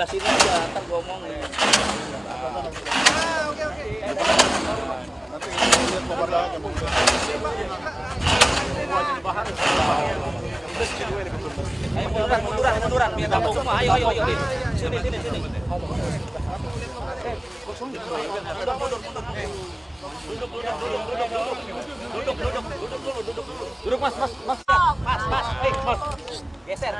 sebelah sini aja, ntar gua omongin. Oke. Nanti lihat pemandangannya mungkin. Ayo munduran, biar kamu semua. Ayo. Sini. Duduk mas. Mas. Geser.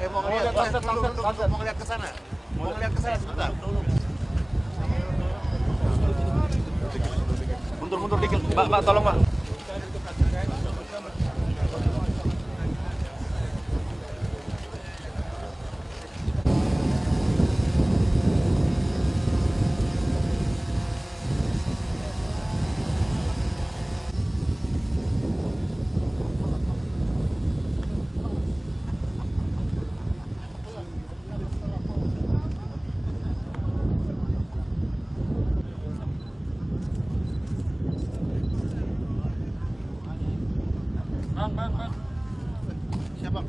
Mau ngeliat ke sana. Sebentar. Mundur dikit. Pak, tolong Pak. Bang. Siapa?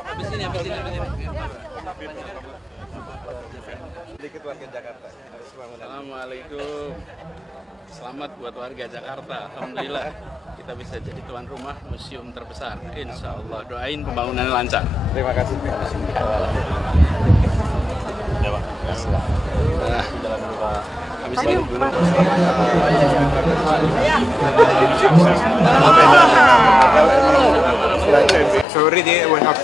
Habis ini. Sedikit warga Jakarta. Assalamualaikum. Selamat buat warga Jakarta. Alhamdulillah kita bisa jadi tuan rumah museum terbesar. Insya Allah doain pembangunannya lancar. Terima kasih. Ya Pak. Nah, jalan dulu Pak. Habis ini dulu. Sorry, they will have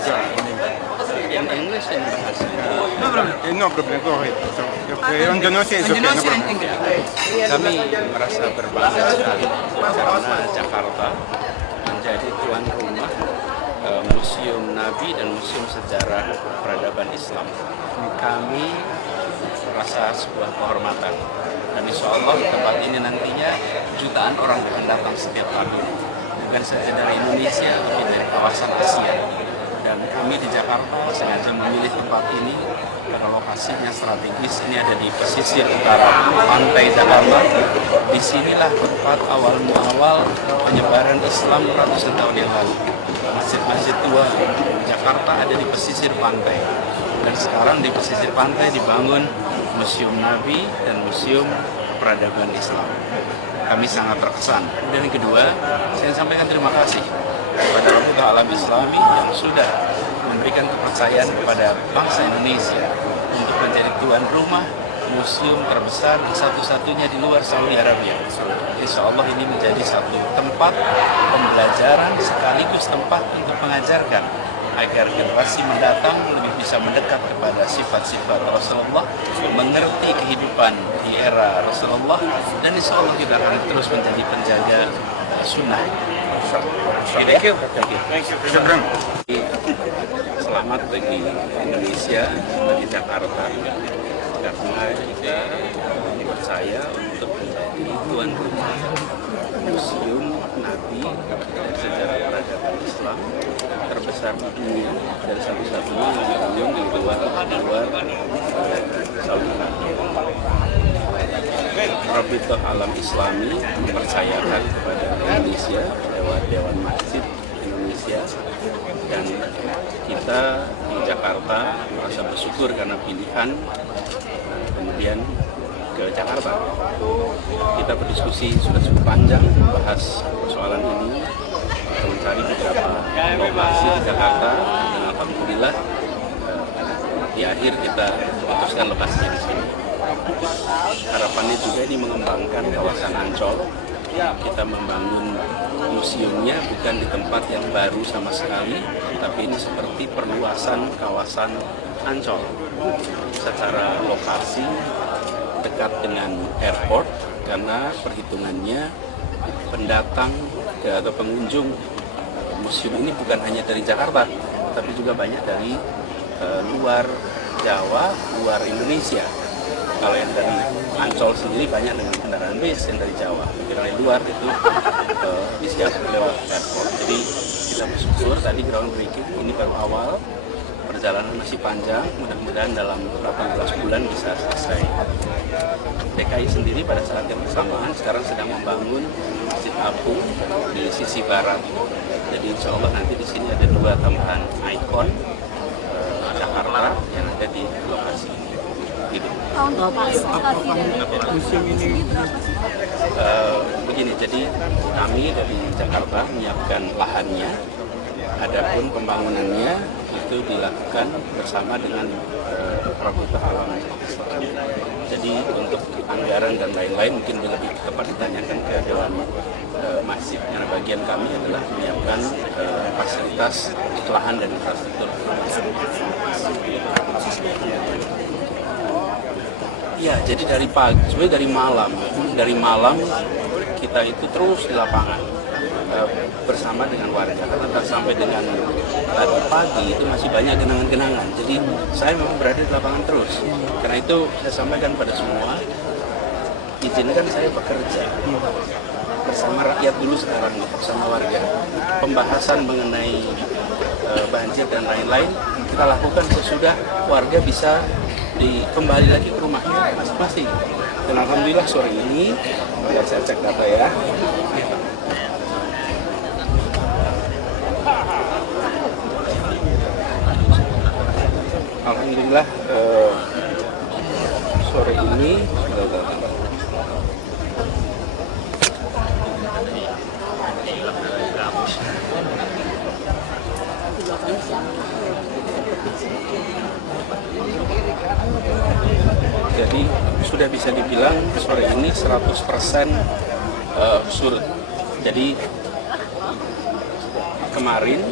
In English and bahasa. no problem. Go ahead. So, Indonesia is okay. No problem. Kami merasa berbangga sekali karena Jakarta menjadi tuan rumah Museum Nabi dan Museum Sejarah Peradaban Islam. Kami merasa sebuah kehormatan dan insya Allah tempat ini nantinya jutaan orang akan datang setiap tahun, bukan saja dari Indonesia tapi dari kawasan Asia. Dan kami di Jakarta sengaja memilih tempat ini karena lokasinya strategis. Ini ada di pesisir utara pantai Jakarta. Disinilah tempat awal penyebaran Islam ratusan tahun yang lalu. Masjid-masjid tua Jakarta ada di pesisir pantai. Dan sekarang di pesisir pantai dibangun Museum Nabi dan Museum Peradaban Islam. Kami sangat terkesan. Dan yang kedua, saya sampaikan terima kasih kepada Rabita Alam Islami yang sudah memberikan kepercayaan kepada bangsa Indonesia untuk menjadi tuan rumah museum terbesar satu-satunya di luar Saudi Arabia. Insya Allah ini menjadi satu tempat pembelajaran sekaligus tempat untuk mengajarkan agar generasi mendatang lebih bisa mendekat kepada sifat-sifat Rasulullah, mengerti kehidupan di era Rasulullah, dan insya Allah kita akan terus menjadi penjaga sunnah. Thank you. Selamat bagi Indonesia, bagi Jakarta, karena kita dipercaya untuk menjadi tuan rumah Museum Nabi dan Sejarah Peradaban Islam terbesar di dunia dan satu-satunya yang di luar Saudi Arabia. Rabita Alam Islami mempercayakan kepada Indonesia lewat Dewan Masjid Indonesia, dan kita di Jakarta merasa bersyukur karena pilihan kemudian ke Jakarta. Kita berdiskusi sudah cukup panjang membahas persoalan ini, mencari beberapa lokasi di Jakarta, dan alhamdulillah di akhir kita memutuskan lokasinya di sini. Harapannya juga ini mengembangkan kawasan Ancol. Kita membangun museumnya bukan di tempat yang baru sama sekali, tapi ini seperti perluasan kawasan Ancol secara lokasi dekat dengan airport, karena perhitungannya pendatang atau pengunjung museum ini bukan hanya dari Jakarta, tapi juga banyak dari luar Jawa, luar Indonesia. Kalau yang dari Ancol sendiri banyak dengan kendaraan bis yang dari Jawa, dari luar itu bisa lewat airport. Jadi kita bersyukur tadi groundbreaking ini baru awal, perjalanan masih panjang, mudah-mudahan dalam 18 bulan bisa selesai. DKI sendiri pada saat yang bersamaan sekarang sedang membangun Masjid Apung di sisi barat. Jadi insya Allah nanti di sini ada 2 tambahan ikon Jakarta yang ada di lokasi gitu. Museum ini begini, jadi kami dari Jakarta menyiapkan lahannya, adapun pembangunannya itu dilakukan bersama dengan Rabita Alam. Jadi untuk anggaran dan lain-lain mungkin lebih tepat ditanyakan ke Dewan Masjid, karena bagian kami adalah menyiapkan fasilitas lahan dan infrastruktur. Ya, jadi dari pagi, sebenarnya dari malam kita itu terus di lapangan bersama dengan warga, karena sampai dengan tadi pagi itu masih banyak genangan-genangan. Jadi saya memang berada di lapangan terus. Karena itu saya sampaikan pada semua, izinkan saya bekerja bersama rakyat dulu sekarang, bersama warga. Pembahasan mengenai banjir dan lain-lain kita lakukan sesudah warga bisa kembali lagi ke rumahnya masing-masing. Dan alhamdulillah sore ini, saya cek data ya. Alhamdulillah sore ini jadi sudah bisa dibilang sore ini 100% surut. Jadi kemarin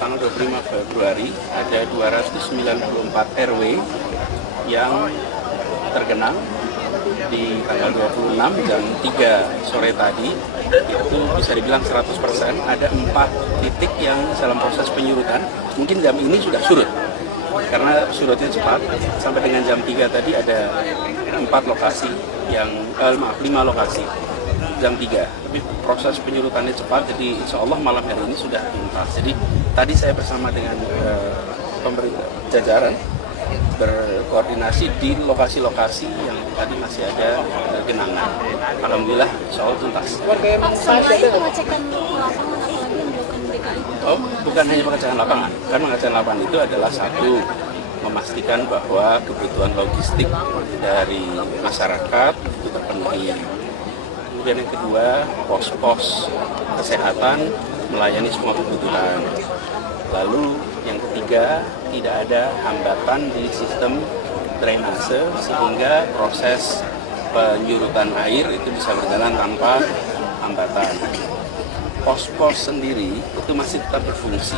tanggal 25 Februari ada 294 RW yang tergenang. Di tanggal 26 jam 3 sore tadi itu bisa dibilang 100%. Ada 4 titik yang dalam proses penyurutan. Mungkin jam ini sudah surut karena surutnya cepat. Sampai dengan jam 3 tadi ada 4 lokasi yang 5 lokasi jam 3. Tapi proses penyurutannya cepat, jadi insya Allah malam hari ini sudah tuntas. Jadi tadi saya bersama dengan pemerintah jajaran berkoordinasi di lokasi-lokasi yang tadi masih ada genangan. Alhamdulillah insya Allah tuntas. Selain pengecekan lapangan, apalagi yang dilakukan DKI? Oh, bukan hanya pengecekan lapangan. Karena pengecekan lapangan itu adalah satu, memastikan bahwa kebutuhan logistik dari masyarakat itu terpenuhi. Kemudian yang kedua, pos-pos kesehatan melayani semua kebutuhan. Lalu yang ketiga, tidak ada hambatan di sistem drainase sehingga proses penyurutan air itu bisa berjalan tanpa hambatan. Pos-pos sendiri itu masih tetap berfungsi.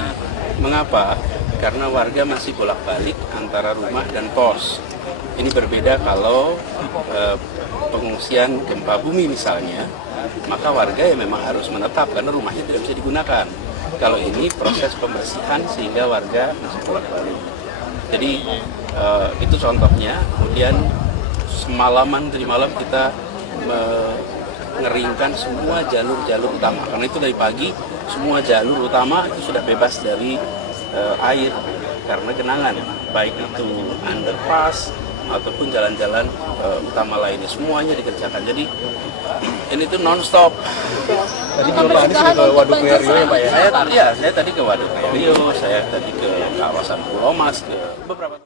Mengapa? Karena warga masih bolak-balik antara rumah dan pos. Ini berbeda kalau pengungsian gempa bumi misalnya, maka warga ya memang harus menetap karena rumahnya tidak bisa digunakan. Kalau ini proses pembersihan sehingga warga masih bolak-balik. Jadi itu contohnya. Kemudian semalaman dari malam kita mengeringkan semua jalur-jalur utama. Karena itu dari pagi semua jalur utama itu sudah bebas dari air karena genangan. Baik itu underpass ataupun jalan-jalan utama lainnya, semuanya dikerjakan. Jadi ini tuh non-stop. tadi Bapak Anies ke Waduk Rio ya Pak ya? Saya tadi ke Waduk Rio, saya tadi ke kawasan Pulau Mas, ke beberapa